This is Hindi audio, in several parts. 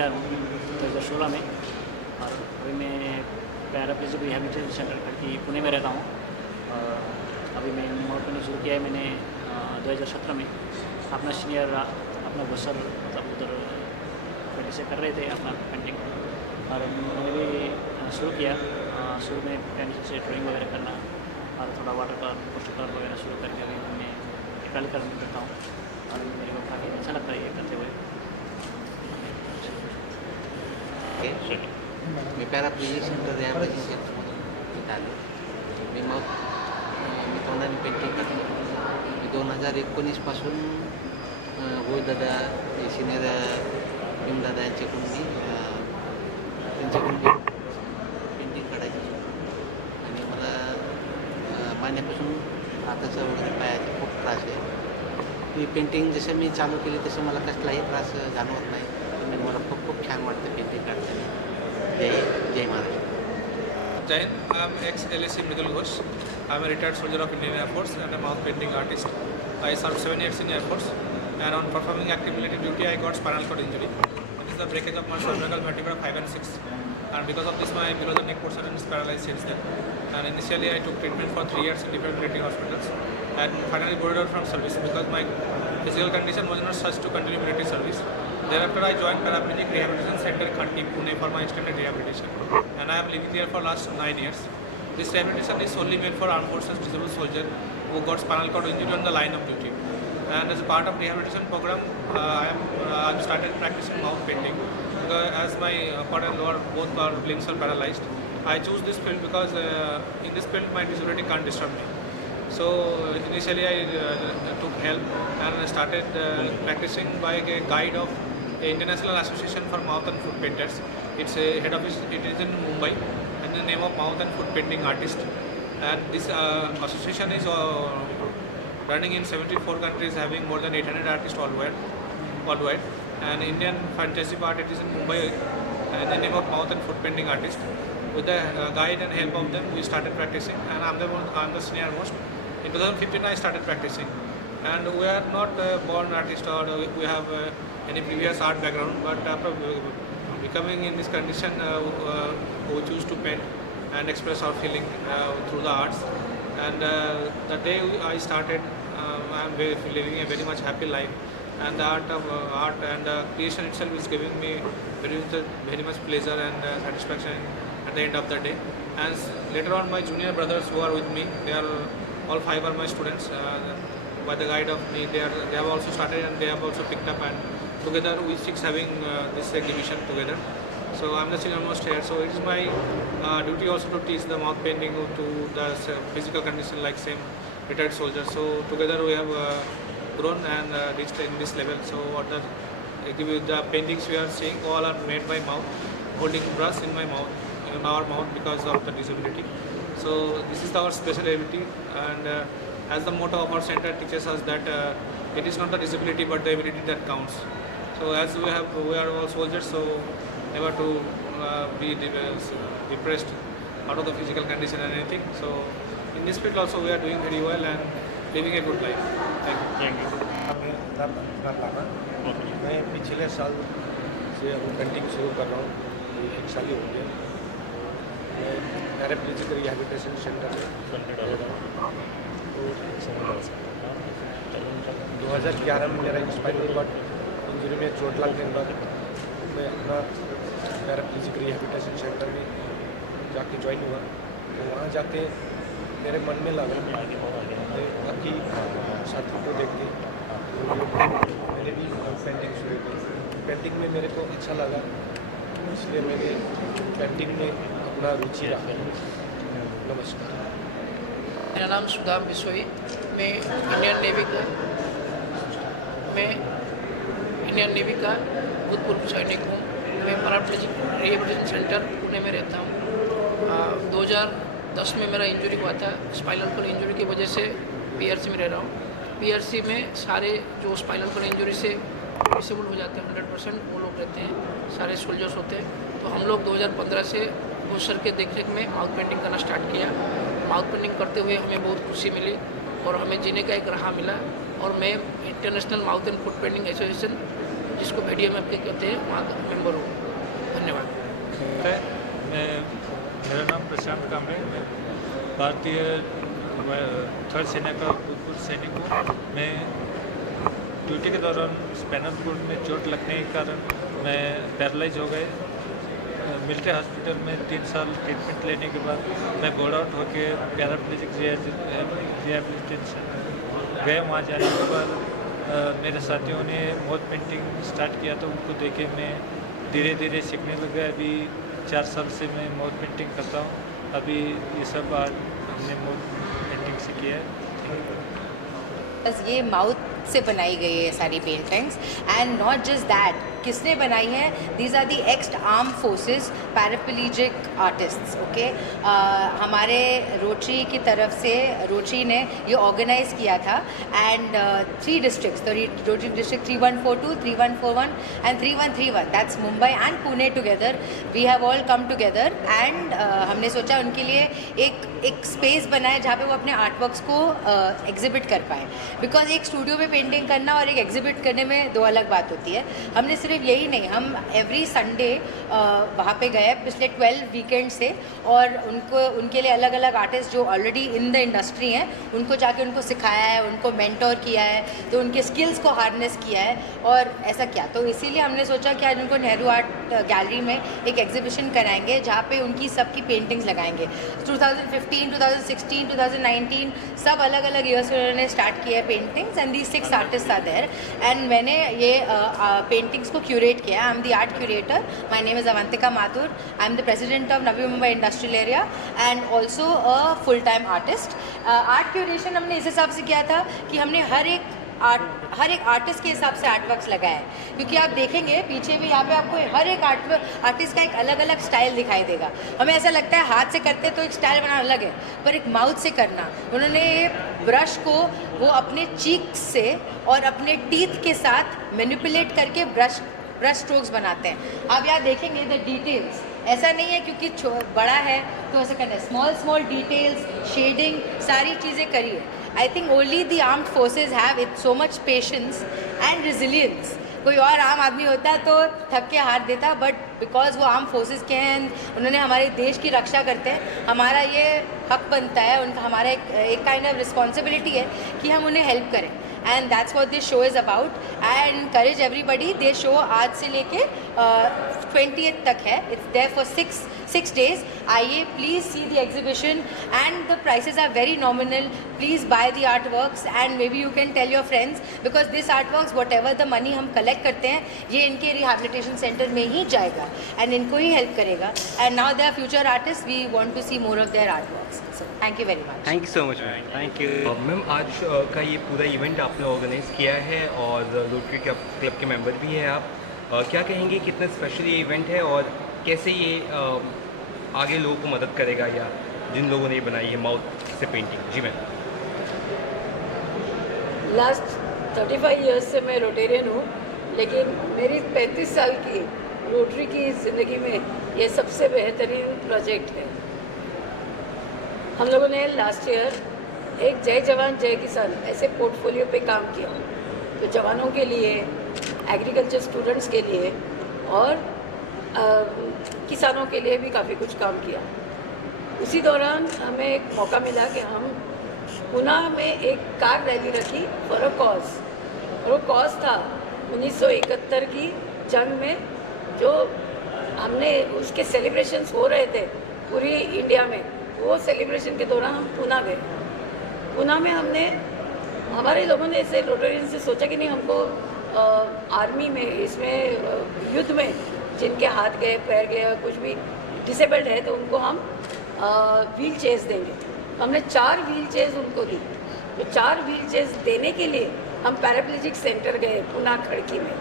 रिटायर हूँ 2016 में। और अभी मैं पैराप्लेजिक रिहैबिलिटेशन सेंटर खड़की पुणे में रहता हूँ। अभी मैं माउथ पेंटिंग शुरू किया है मैंने 2017 में। अपना सीनियर अपना बसर मतलब उधर पेंटिंग से कर रहे थे अपना पेंटिंग, और मैंने भी शुरू किया। शुरू में पेंसिल से ड्राइंग वगैरह करना और थोड़ा वाटर कलर पोस्टर कलर वगैरह शुरू करके अभी मैं एक्रेलिक कलर करता हूँ और मेरे को काफ़ी अच्छा लगता है ये करते हुए। मी पॅराप्लेजिक सेंटर रिहॅबिलिटेशन सेंटरमधून इथं आलो. मी मग मी तोंडाने पेंटिंग करतो. मी 2019पासून दादा सिनियर भीमदादा यांच्याकडून मी पेंटिंग काढायची आणि मला पाण्यापासून हाताचा वगैरे पायाचा खूप त्रास आहे. ती पेंटिंग जसं मी चालू केली तसं मला कसलाही त्रास जाणवत नाही आणि मला खूप खूप छान वाटतं पेंटिंग काढताना. जय Maharashtra. Jain, I am ex-LSC Mridul Ghosh. I am a retired soldier of Indian Air Force and a mouth painting artist. I served 7 years in Air Force, and on performing active military duty I got spinal cord injury. This is the breakage of my cervical vertebra 5 and 6, and because of this my below the neck portion is paralyzed since then. And initially I took treatment for 3 years in different military hospitals, and finally boarded out from service because my physical condition was not such to continue military service. Thereafter I joined Paraplegic Rehabilitation Center Khanti, Pune for my extended rehabilitation, and I am living there for last 9 years. This rehabilitation is solely made for armed forces disabled soldiers who got spinal cord injury on the line of duty. And as a part of rehabilitation program, I've started practicing mouth painting because as my upper and lower both our limbs are paralyzed. I chose this field because in this field my disability can't disturb me. So initially I took help and started practicing by a guide of International Association for Mouth and Foot Painters. Its head office it is in Mumbai, and the name of Mouth and Foot Painting Artist. And this association is running in 74 countries, having more than 800 artists worldwide. And Indian fantasy part it is in Mumbai, and the name of Mouth and Foot Painting Artist. With the guide and help of them, we started practicing, and I'm the senior most. In 2015, I started practicing, and we are not born artists or we have any previous art background. But after becoming in this condition, we choose to paint and express our feeling through the arts. And the day I started, I'm living a very much happy life. And the art and creation itself is giving me very much pleasure and satisfaction at the end of the day. And later on, my junior brothers who are with me, they are all 5 are my students. By the guide of me, they have also started and they have also picked up, and together we 6 having this exhibition together. So I'm the senior most here. So it is my duty also to teach the mouth painting to the physical condition like same retired soldiers. So together we have grown and reached in this level. So what the paintings we are seeing all are made by mouth, holding brush in my mouth, in our mouth because of the disability. So this is our special ability, and as the motto of our center teaches us that it is not the disability but the ability that counts. So as we are all soldiers, so never to be depressed out of the physical condition and anything. So in this field also we are doing very well and living a good life. Thank you. मैं पिछले साल से पेंटिंग शुरू कर रहा हूँ, 1 साल ही हो गया. मैं पैराप्लेजिक रिहैबिलिटेशन सेंटर में रह रहा हूँ. तो 2011 में मेरा स्पाइनल कॉर्ड इंजरी में चोट लगने के बाद मैं अपना पैराप्लेजिक रिहैबिलिटेशन सेंटर में जाके ज्वाइन हुआ. तो वहाँ जाके मेरे मन में लगा बाकी साथियों को देख के मैंने भी पेंटिंग शुरू की. पेंटिंग में मेरे को अच्छा लगा, इसलिए मैंने पेंटिंग में अपना रुचि रखा. नमस्कार. मेरा नाम सुदाम बिश्नोई. मैं इंडियन नेवी का भूतपूर्व सैनिक हूँ. मैं पैराप्लेजिक रिहैबिलिटेशन सेंटर पुणे में रहता हूँ. 2010 में मेरा इंजरी हुआ था. स्पाइनल कॉर्ड इंजरी की वजह से पीआरसी में रह रहा हूँ. पीआरसी में सारे जो स्पाइनल कॉर्ड इंजरी से डिसेबल हो जाते हैं 100% वो लोग रहते हैं, सारे सोल्जर्स होते हैं. तो हम लोग 2015 से वो सर के देखरेख में माउथ पेंटिंग करना स्टार्ट किया. माउथ पेंटिंग करते हुए हमें बहुत खुशी मिली और हमें जीने का एक राह मिला. और मैं international mouth and foot painting association जिसको मीडियम में कहते हैं वहाँ का मेंबर हूँ। धन्यवाद। मेरा नाम प्रशांत कामरे, मैं भारतीय थर्ड सेना का भूतपूर्व सैनिक हूँ। मैं ड्यूटी के दौरान स्पाइनल कोर्ड में चोट लगने के कारण मैं पैरालाइज हो गए। मिलिट्री हॉस्पिटल में 3 साल ट्रीटमेंट लेने के बाद मैं बोर्ड आउट होकर पैराप्लेजिक रिहैबिलिटेशन गए। वहाँ जाने के बाद मेरे साथियों ने मौत पेंटिंग स्टार्ट किया, तो उनको देखे मैं धीरे धीरे सीखने लग गया। अभी 4 साल से मैं मौत पेंटिंग करता हूँ। अभी ये सब आज हमने मौत पेंटिंग सीखी है। बस ये माउथ से बनाई गई है सारी paintings, and not just that, किसने बनाई है? These are the ex armed forces paraplegic artists. Okay, हमारे रोटरी की तरफ से रोटरी ने ये ऑर्गेनाइज किया था, and 3 districts, the Rotary district 3142, 3141 and 3131, that's Mumbai and Pune together, we have all come together, and हमने सोचा उनके लिए एक स्पेस बनाए जहाँ पे वो अपने आर्टवर्क्स को एग्जिबिट कर पाए, बिकॉज एक स्टूडियो में पेंटिंग करना और एक एग्जिबिट करने में 2 अलग बात होती है। हमने सिर्फ यही नहीं, हम एवरी संडे वहाँ पे गए पिछले 12 वीकेंड से, और उनके लिए अलग अलग आर्टिस्ट जो ऑलरेडी इन द इंडस्ट्री हैं उनको जाके उनको सिखाया है, उनको मेंटोर किया है, तो उनके स्किल्स को हार्नेस किया है, और ऐसा क्या, तो इसीलिए हमने सोचा कि आज उनको नेहरू आर्ट गैलरी में एक एग्जीबिशन कराएंगे जहाँ पे उनकी सबकी पेंटिंग्स लगाएंगे। 2015, 2016, 2019 सब अलग अलग ईयर्स में उन्होंने स्टार्ट किया है paintings, and the 6 artist are there, एंड मैंने ये पेंटिंग्स को क्यूरेट किया। I am the art curator, my name is Avantika Mathur, I am the president of Navi Mumbai industrial area and also a full time artist. Art curation हमने इस हिसाब से किया था कि हमने हर एक आर्टिस्ट के हिसाब से आर्टवर्क्स लगाए हैं, क्योंकि आप देखेंगे पीछे भी यहाँ पे आपको हर एक आर्टिस्ट का एक अलग अलग स्टाइल दिखाई देगा। हमें ऐसा लगता है हाथ से करते तो एक स्टाइल बना अलग है, पर एक माउथ से करना, उन्होंने ब्रश को वो अपने चीक से और अपने टीथ के साथ मैनिपुलेट करके ब्रश स्ट्रोक्स बनाते हैं। आप यहाँ देखेंगे द डिटेल्स, ऐसा नहीं है क्योंकि बड़ा है तो ऐसा करना है, स्मॉल डिटेल्स, शेडिंग, सारी चीज़ें करिए। I think only the armed forces have it so much patience and resilience. कोई और आम आदमी होता तो थक के हाथ देता, बट बिकॉज वो आर्म फोर्सेस के हैं, उन्होंने हमारे देश की रक्षा करते हैं, हमारा ये हक बनता है, उनका हमारा एक काइंड ऑफ रिस्पॉन्सिबिलिटी है कि हम उन्हें हेल्प करें, and that's what this show is about. I encourage everybody, they show आज से लेके 20th तक है, इट्स देयर फॉर 6 days. आइए, please see the exhibition, and the prices are very nominal, please buy the art works, and maybe you can tell your friends, because this art works whatever the money हम कलेक्ट करते हैं ये इनके रिहैबिलिटेशन सेंटर में ही जाएगा, एंड इनको ही हेल्प करेगा, and now they are future artist, we want to see more of their art works. So thank you very much. Thank you so much ma'am, thank you ma'am. आज का ये पूरा इवेंट आपने ऑर्गेनाइज किया है और रोटरी क्लब के मेंबर भी हैं आप, क्या कहेंगे कितना स्पेशल ये इवेंट है और कैसे ये आगे लोगों को मदद करेगा, या जिन लोगों ने बनाई है माउथ से पेंटिंग? जी मैम। लास्ट 35 ईयर्स से मैं रोटेरियन हूँ, लेकिन मेरी 35 साल की रोटरी की ज़िंदगी में ये सबसे बेहतरीन प्रोजेक्ट है। हम लोगों ने लास्ट ईयर एक जय जवान जय किसान ऐसे पोर्टफोलियो पे काम किया, तो जवानों के लिए, एग्रीकल्चर स्टूडेंट्स के लिए और किसानों के लिए भी काफ़ी कुछ काम किया। उसी दौरान हमें एक मौका मिला कि हम पुणे में एक कार रैली रखी फॉर अ कॉज, और वो कॉज था 1971 की जंग में, जो हमने उसके सेलिब्रेशंस हो रहे थे पूरी इंडिया में, वो सेलिब्रेशन के दौरान हम पुणे गए। पुणे में हमने, हमारे लोगों ने ऐसे रोटेरियन से सोचा कि नहीं, हमको आर्मी में, इसमें युद्ध में जिनके हाथ गए, पैर गए, कुछ भी डिसेबल्ड है, तो उनको हम व्हील चेयर्स देंगे। तो हमने 4 व्हील चेयर्स उनको दी। तो 4 व्हील चेयर्स देने के लिए हम पैराप्लेजिक सेंटर गए पुणे खड़की में,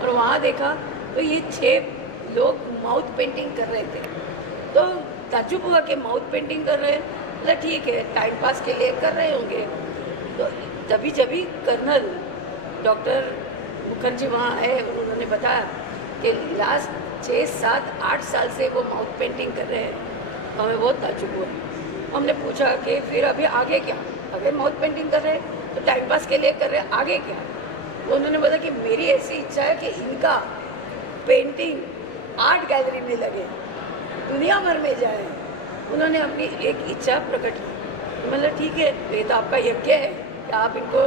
और वहाँ देखा तो ये 6 लोग माउथ पेंटिंग कर रहे थे। तो ताज्जुब हुआ कि माउथ पेंटिंग कर रहे हैं, मतलब ठीक है, टाइम पास के लिए कर रहे होंगे। तो जब भी कर्नल डॉक्टर मुखर्जी वहाँ आए, उन्होंने बताया कि लास्ट 6, 7, 8 साल से वो माउथ पेंटिंग कर रहे हैं। तो हमें बहुत ताज्जुब हुआ। हमने पूछा कि फिर अभी आगे क्या, अगर माउथ पेंटिंग कर रहे हैं तो टाइम पास के लिए कर रहे हैं, आगे क्या? तो उन्होंने बोला कि मेरी ऐसी इच्छा है कि इनका पेंटिंग आर्ट गैलरी में लगे, दुनिया भर में जाए। उन्होंने अपनी एक इच्छा प्रकट की। तो मतलब ठीक है, ये तो आपका यज्ञ है कि आप इनको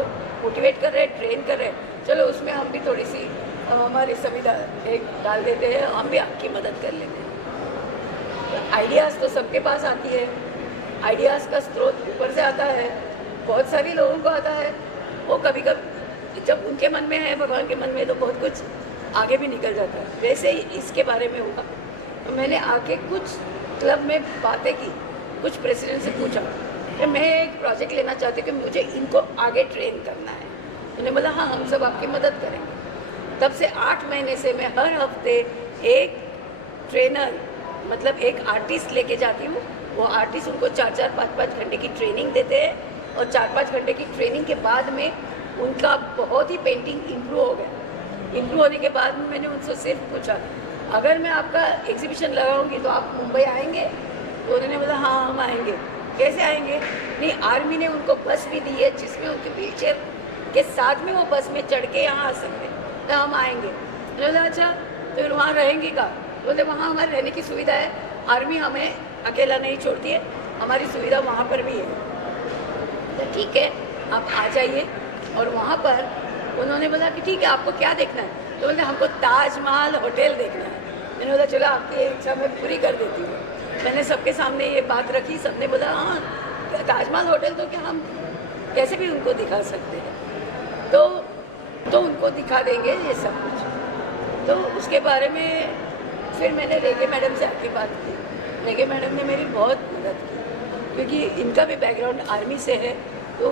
मोटिवेट कर रहे हैं, ट्रेन कर रहे हैं, चलो उसमें हम भी थोड़ी सी हमारी सुविधा एक डाल देते हैं, हम भी आपकी मदद कर लेते हैं। आइडियाज़ तो सबके पास आती है, आइडियाज़ का स्रोत ऊपर से आता है, बहुत सारे लोगों को आता है। वो कभी कभी जब उनके मन में है, भगवान के मन में, तो बहुत कुछ आगे भी निकल जाता है। वैसे ही इसके बारे में हुआ, तो मैंने आके कुछ क्लब में बातें की, कुछ प्रेसिडेंट से पूछा कि मैं एक प्रोजेक्ट लेना चाहती हूँ कि मुझे इनको आगे ट्रेन करना है। उन्होंने बोला हाँ, हम सब आपकी मदद करेंगे। तब से 8 महीने से मैं हर हफ्ते एक ट्रेनर, मतलब एक आर्टिस्ट लेके जाती हूँ। वो आर्टिस्ट उनको 4-4, 5-5 घंटे की ट्रेनिंग देते हैं, और 4-5 घंटे की ट्रेनिंग के बाद में उनका बहुत ही पेंटिंग इम्प्रूव हो गया। इम्प्रूव होने के बाद में मैंने उनसे सिर्फ पूछा, अगर मैं आपका एग्जीबिशन लगाऊंगी तो आप मुंबई आएंगे? तो उन्होंने बोला हाँ, हम आएंगे। कैसे आएंगे? नहीं, आर्मी ने उनको बस भी दी है जिसमें उनके व्हीलचेयर के साथ में वो बस में चढ़ के यहाँ आ सकते हैं, तो हम आएंगे। बोला अच्छा, तो फिर वहाँ रहेंगे का? बोले वहाँ हमारे रहने की सुविधा है, आर्मी हमें अकेला नहीं छोड़ती है, हमारी सुविधा वहाँ पर भी है। तो ठीक है, आप आ जाइए। और वहाँ पर उन्होंने बोला कि ठीक है, आपको क्या देखना है? तो बोले हमको ताजमहल होटल देखना है। मैंने बोला चलो, आपकी इच्छा मैं पूरी कर देती हूँ। मैंने सबके सामने ये बात रखी, सबने बोला हाँ, ताजमहल होटल तो क्या हम कैसे भी उनको दिखा सकते हैं, तो उनको दिखा देंगे ये सब कुछ। तो उसके बारे में फिर मैंने रेगे मैडम से आके बात की। रेगे मैडम ने मेरी बहुत मदद की, क्योंकि इनका भी बैकग्राउंड आर्मी से है, तो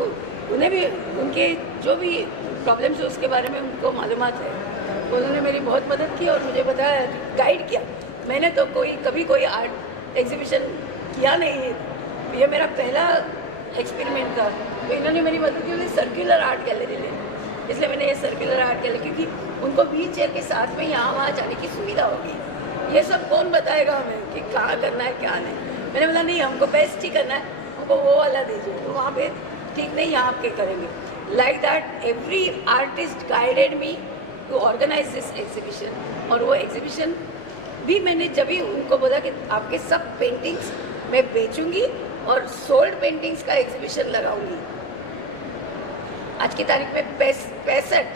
उन्हें भी उनके जो भी प्रॉब्लम्स है उसके बारे में उनको मालूमात है। तो उन्होंने मेरी बहुत मदद की और मुझे बताया, गाइड किया। मैंने तो कभी कोई आर्ट एग्जीबिशन किया नहीं है, ये मेरा पहला एक्सपेरिमेंट था। तो इन्होंने मेरी मदद की, उन्हें सर्कुलर आर्ट गैलरी लेना, इसलिए मैंने ये सर्कुलर आर्ट गैलरी, क्योंकि उनको व्हील चेयर के साथ में यहाँ वहाँ जाने की सुविधा होगी। ये सब कौन बताएगा हमें कि कहाँ करना है क्या नहीं। मैंने बोला नहीं, हमको बेस्ट ही करना है, हमको वो वाला दीजिए। तो वहाँ पे ठीक नहीं, यहाँ आपके करेंगे। Like that every artist guided me to organise this exhibition. और वो एग्जीबिशन भी मैंने जब भी उनको बोला कि आपके सब पेंटिंग्स मैं बेचूंगी और सोल्ड पेंटिंग्स का एग्जीबिशन लगाऊंगी। आज की तारीख में 65,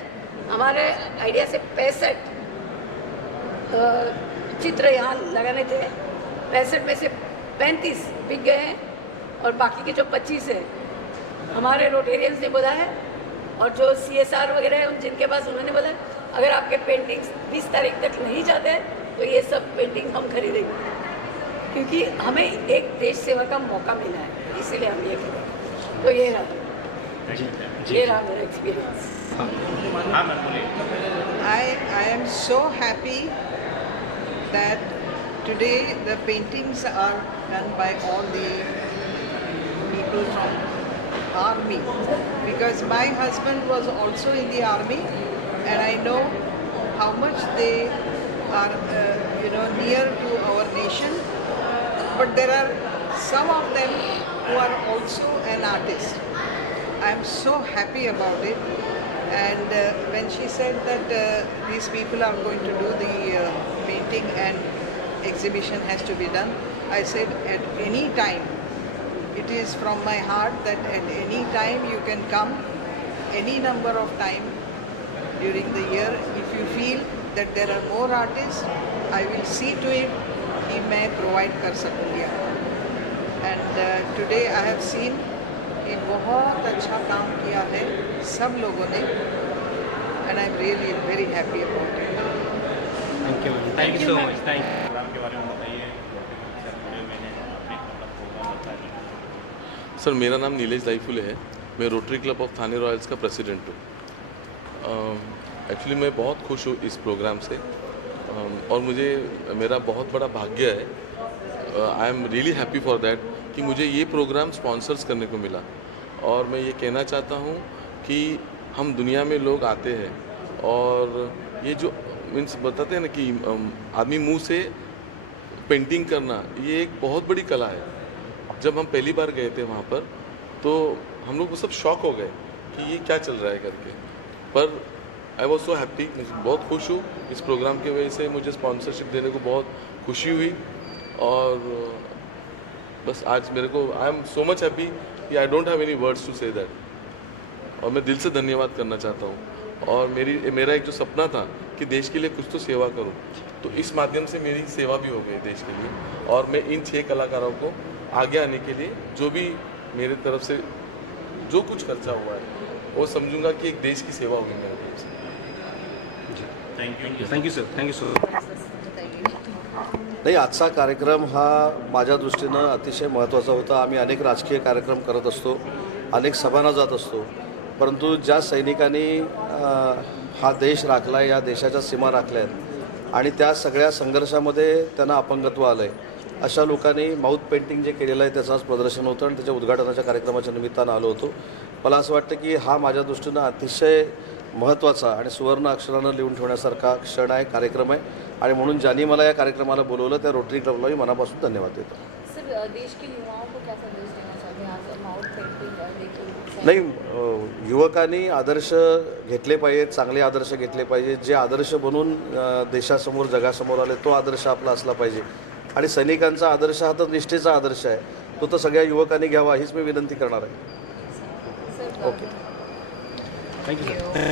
हमारे आइडिया से 65 चित्र यहाँ लगाने थे। 65 में से 35 बिक गए हैं, और बाकी के जो 25 है हमारे रोटेरियंस ने बोला है, और जो CSR वगैरह है जिनके पास, उन्होंने बोला अगर आपके पेंटिंग्स 20 तारीख तक नहीं जाते हैं तो ये सब पेंटिंग हम खरीदेंगे, क्योंकि हमें एक देश सेवा का मौका मिला है, इसीलिए हम ये करें। तो ये रहा मेरा experience. I am so happy that today the paintings are done by all the people from army, because my husband was also in the army, and I know how much they are near to our nation. But there are some of them who are also an artist. I am so happy about it. And when she said that these people are going to do the painting and exhibition has to be done, I said at any time, it is from my heart that at any time you can come, any number of time during the year. If you feel that there are more artists, I will see to it कि मैं provide कर सकूँगी आपको। And today I have seen कि बहुत अच्छा काम किया है सब लोगों ने, and I'm really very happy about it. Thank you ma'am, thank you so much, thank you. Programme के बारे में बताइए, जुड़े हुए हैं अपने प्रोग्राम बताइए। सर, मेरा नाम नीलेश दाईफुले है। मैं rotary club of Thane Royals का प्रेसिडेंट हूँ। एक्चुअली मैं बहुत खुश हूँ इस प्रोग्राम से, और मुझे मेरा बहुत बड़ा भाग्य है, I am really happy for that, कि मुझे ये प्रोग्राम स्पॉन्सर्स करने को मिला। और मैं ये कहना चाहता हूँ कि हम दुनिया में लोग आते हैं, और ये जो मीन्स बताते हैं ना कि आदमी मुंह से पेंटिंग करना, ये एक बहुत बड़ी कला है। जब हम पहली बार गए थे वहाँ पर, तो हम लोग सब शॉक हो गए कि ये क्या चल रहा है करके। पर आई वॉज सो हैप्पी, बहुत खुश हूँ इस प्रोग्राम की वजह से। मुझे स्पॉन्सरशिप देने को बहुत खुशी हुई और बस आज मेरे को I am so much happy कि I don't have any words to say that. और मैं दिल से धन्यवाद करना चाहता हूँ। और मेरा एक जो सपना था कि देश के लिए कुछ तो सेवा करूँ, तो इस माध्यम से मेरी सेवा भी हो गई देश के लिए। और मैं इन 6 कलाकारों को आगे आने के लिए जो भी मेरे तरफ से जो कुछ खर्चा हुआ है वो समझूंगा कि एक देश की सेवा होगी मेरे तरफ से। Thank you sir, thank you sir. नाही, आजचा कार्यक्रम हा माझ्या दृष्टीनं अतिशय महत्त्वाचा होता. आम्ही अनेक राजकीय कार्यक्रम करत असतो, अनेक सभांना जात असतो, परंतु ज्या सैनिकांनी हा देश राखला, या देशाच्या सीमा राखल्या आहेत आणि त्या सगळ्या संघर्षामध्ये त्यांना अपंगत्व आलं आहे, अशा लोकांनी माउथ पेंटिंग जे केलेलं आहे त्याचं आज प्रदर्शन होतं आणि त्याच्या उद्घाटनाच्या कार्यक्रमाच्या निमित्तानं आलो होतो. मला असं वाटतं की हा माझ्या दृष्टीनं अतिशय महत्त्वाचा आणि सुवर्ण अक्षरानं लिहून ठेवण्यासारखा क्षण आहे, कार्यक्रम आहे आणि म्हणून ज्यांनी मला या कार्यक्रमाला बोलवलं त्या रोटरी क्लबला मी मनापासून धन्यवाद देतो. सर, देश के युवाओं को क्या संदेश देना चाहते हैं आज माउथ पेंटिंग देखील? नाही, युवकांनी आदर्श घेतले पाहिजेत, चांगले आदर्श घेतले पाहिजेत. जे आदर्श बनून देशासमोर जगासमोर आले तो आदर्श आपला असला पाहिजे आणि सैनिकांचा आदर्श हा तर निष्ठेचा आदर्श आहे, तो तर सगळ्या युवकांनी घ्यावा हीच मी विनंती करणार आहे. Sir, okay, thank you sir.